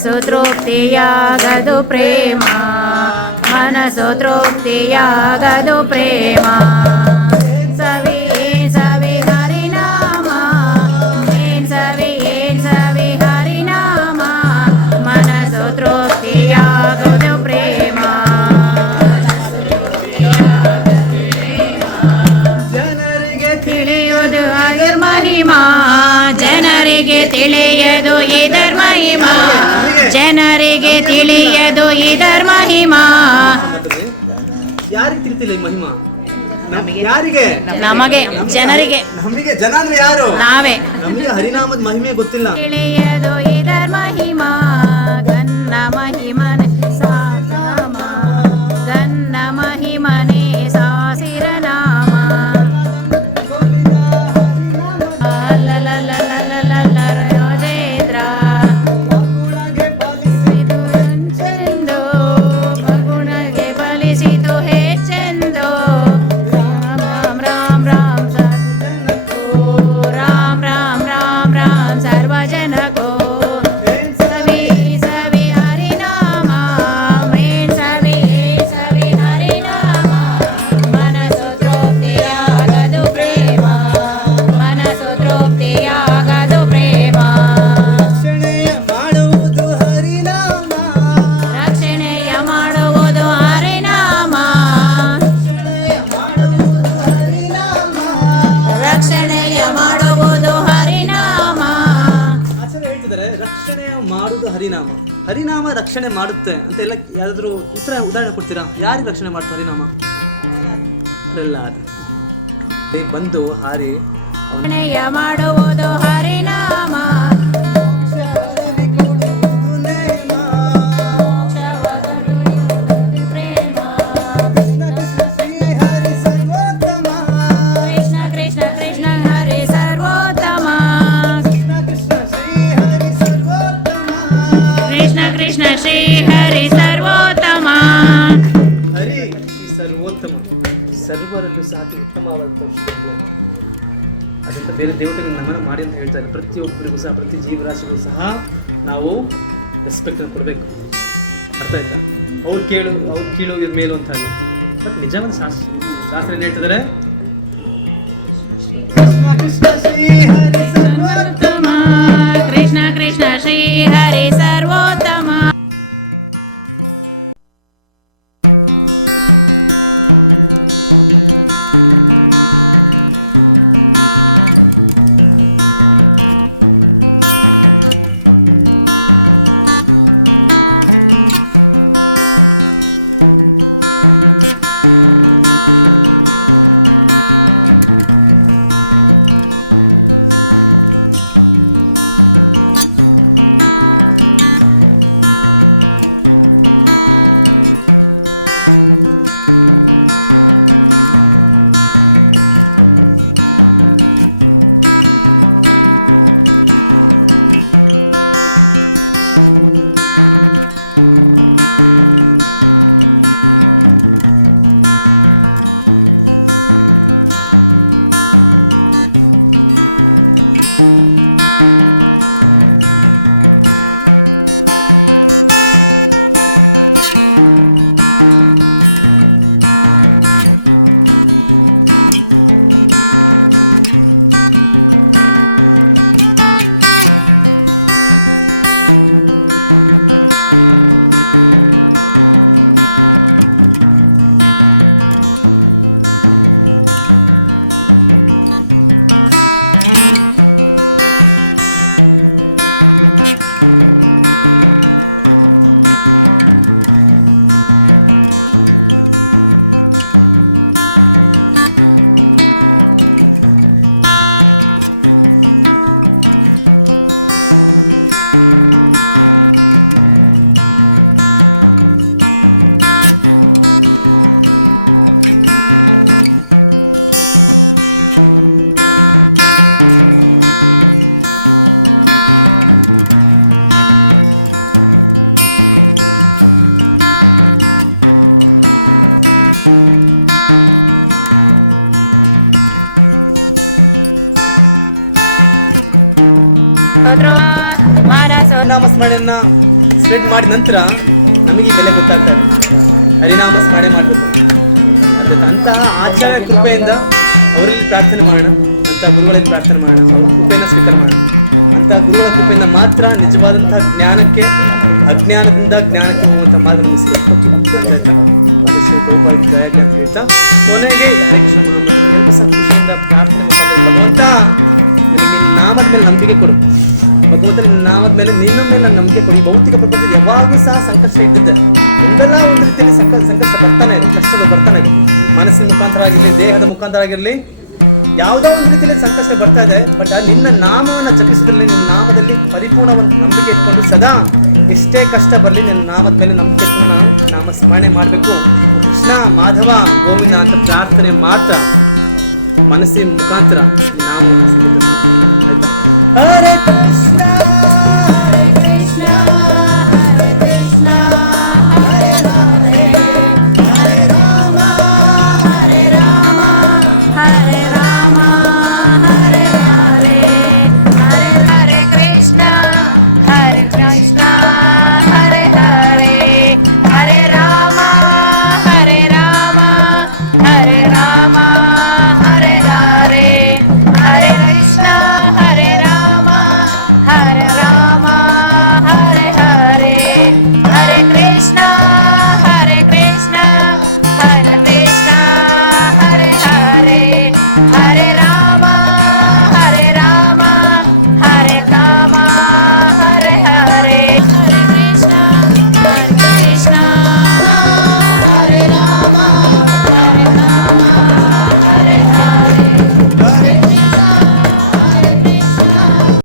ಮನಸ್ಸು ತೃಪ್ತಿಯಾಗದು ಪ್ರೇಮ, ಮನಸ್ಸು ತೃಪ್ತಿಯಾಗದು ಪ್ರೇಮ. ಸವಿ ಏನ್ ಸವಿ ಹರಿನಾಮ, ಏನ್ ಸವಿ ಹರಿನಾಮ, ಮನಸ್ಸು ತೃಪ್ತಿಯಾಗದು ಪ್ರೇಮ. ಜನರಿಗೆ ತಿಳಿಯುವುದು ಅದರ ಮಹಿಮಾ, ಜನರಿಗೆ ತಿಳಿಯದು ಇದರ ಮಹಿಮಾ, ಜನರಿಗೆ ತಿಳಿಯದು ಇದರ ಮಹಿಮಾ. ಯಾರಿಗೆ ತಿಳಿತಿಲ್ಲ ಈ ಮಹಿಮಾ? ಯಾರಿಗೆ? ನಮಗೆ, ಜನರಿಗೆ. ನಮಗೆ ಜನ ಅಂದ್ರೆ ಯಾರು? ನಾವೇ. ನಮಗೆ ಹರಿನಾಮದ ಮಹಿಮೆ ಗೊತ್ತಿಲ್ಲ. ತಿಳಿಯದು ಇದರ ಮಹಿಮಾ, ಗನ್ನ ಮಹಿಮನೆ ಸಾನಾಮ, ಗನ್ನ ಮಹಿಮನೆ ಸಾಸಿರನಾಮ. ಯೋಗೇಂದ್ರ ಚೆಂದು ಪಗುಣಗೆ ಬಲಿಸಿತು ಹೆಚ್ಚೆಂದು. ರಾಮ ರಾಮ ರಾಮ ರಾಮ ರಾಮ ರಾಮ ರಾಮ ಸರ್ವ ಜನಕೋ. ಸವಿ ಸವಿ ಹರಿನಾಮ, ಮೇನ್ ಸವಿ ಹರಿನಾಮ, ಮನಸ್ಸು ತೃಪ್ತಿಯಾಗದು ಪ್ರೇಮ, ಮನಸ್ಸು ತೃಪ್ತಿಯಾಗದು ಪ್ರೇಮ. ರಕ್ಷಣೆಯ ಮಾಡುವುದು ಹರಿನಾಮ, ರಕ್ಷಣೆಯ ಮಾಡುವುದು ಹರಿನಾಮ, ರಕ್ಷಣೆಯ ಮಾಡುವುದು ಹರಿನಾಮ. ರಕ್ಷಣೆಯ ಮಾಡುವುದು ಹರಿನಾಮ. ಆಚಾರ್ಯ ಹೇಳ್ತಿದ್ದಾರೆ ರಕ್ಷಣೆಯ ಮಾಡುವುದು ಹರಿನಾಮ, ಹರಿನಾಮ ರಕ್ಷಣೆ ಮಾಡುತ್ತೆ ಅಂತ ಎಲ್ಲ ಯಾರಾದ್ರೂ ಉದಾಹರಣೆ ಕೊಡ್ತೀರಾ? ಯಾರು ರಕ್ಷಣೆ ಮಾಡ್ತಾರೆ ಹರಿನಾಮ? ಬಂದು ಹಾರಿ ರಕ್ಷಣೆಯ ಮಾಡುವುದು ಹರಿನಾಮ, ಕೃಷ್ಣ ಕೃಷ್ಣ ಕೃಷ್ಣ ಹರಿ ಸರ್ವೋತ್ತಮ, ಕೃಷ್ಣ ಕೃಷ್ಣ ಶ್ರೀ ಹರಿ ಸರ್ವೋತ್ತಮ. ಹರಿ ಸರ್ವೋತ್ತಮ, ಸರ್ವರಲ್ಲೂ ಸಹ ಉತ್ತಮವಾದ ಅದರಿಂದ ಬೇರೆ ದೇವತೆಗಳು ನಮ್ಮನ್ನು ಮಾಡಿ ಅಂತ ಹೇಳ್ತಾರೆ. ಪ್ರತಿಯೊಬ್ಬರಿಗೂ ಸಹ, ಪ್ರತಿ ಜೀವರಾಶಿಗಳು ಸಹ ನಾವು ರೆಸ್ಪೆಕ್ಟ್ ಕೊಡಬೇಕು. ಅರ್ಥ ಆಯ್ತಾ? ಅವ್ರು ಕೀಳು ಇವ್ರ ಮೇಲು ಅಂತ ನಿಜವಾದ ಶಾಸ್ತ್ರ ಏನು ಹೇಳ್ತಿದ್ದಾರೆ? ಕೃಷ್ಣ ಶ್ರೀ ಹರಿ ಸರ್ವೋತ್ತಮ, ಕೃಷ್ಣ ಕೃಷ್ಣ ಶ್ರೀ ಹರಿ ಸರ್ವೋತ್ತಮ. ನಂತರ ನಮಗೆ ಬೆಲೆ ಗೊತ್ತಾಗ್ತದೆ ಹರಿನಾಮ ಸ್ಮರಣೆ ಮಾಡೋದು. ಅಂತಹ ಆಚಾರ್ಯ ಕೃಪೆಯಿಂದ ಅವರಲ್ಲಿ ಪ್ರಾರ್ಥನೆ ಮಾಡೋಣ, ಅಂತ ಗುರುಗಳಲ್ಲಿ ಪ್ರಾರ್ಥನೆ ಮಾಡೋಣ, ಕೃಪೆಯನ್ನು ಸ್ವೀಕಾರ ಮಾಡೋಣ. ಅಂತ ಗುರುಗಳ ಕೃಪೆಯಿಂದ ಮಾತ್ರ ನಿಜವಾದಂತಹ ಜ್ಞಾನಕ್ಕೆ, ಅಜ್ಞಾನದಿಂದ ಜ್ಞಾನಕ್ಕೆ ಹೋಗುವಂತ ಮಾರ್ಗ ಹೇಳ್ತಾ ಕೊನೆಗೆ ನಾಮದ ಮೇಲೆ ನಂಬಿಕೆ ಕೊಡು. ಭಗವಂತನ ನಾಮದ ಮೇಲೆ ನೀನೊಂದು ನಂಬಿಕೆ ಕೊಡಿ. ಭೌತಿಕ ಪ್ರಪಂಚದಲ್ಲಿ ಯಾವಾಗ ಸಹ ಸಂಕಷ್ಟ ಇರ್ತದೆ, ಒಂದಲ್ಲ ಒಂದು ರೀತಿಯಲ್ಲಿ ಸಂಕಷ್ಟ ಬರ್ತಾನೆ ಇದೆ, ಕಷ್ಟಗಳು ಬರ್ತಾನೆ ಇದೆ. ಮನಸ್ಸಿನ ಮುಖಾಂತರ ಆಗಿರಲಿ, ದೇಹದ ಮುಖಾಂತರ ಆಗಿರಲಿ, ಯಾವುದೋ ಒಂದು ರೀತಿಯಲ್ಲಿ ಸಂಕಷ್ಟ ಬರ್ತಾ ಇದೆ. ಬಟ್ ಅಲ್ಲಿ ನಿನ್ನ ನಾಮವನ್ನು ಜಪಿಸಿದಲ್ಲಿ, ನಿನ್ನ ನಾಮದಲ್ಲಿ ಪರಿಪೂರ್ಣವಾದ ನಂಬಿಕೆ ಇಟ್ಕೊಂಡು ಸದಾ ಎಷ್ಟೇ ಕಷ್ಟ ಬರಲಿ ನಿನ್ನ ನಾಮದ ಮೇಲೆ ನಂಬಿಕೆ ಇಟ್ಕೊಂಡು ನಾವು ನಾಮ ಸ್ಮರಣೆ ಮಾಡಬೇಕು. ಕೃಷ್ಣ, ಮಾಧವ, ಗೋವಿಂದ ಅಂತ ಪ್ರಾರ್ಥನೆ ಮಾಡ್ತಾ ಮನಸ್ಸಿನ ಮುಖಾಂತರ ನಾಮ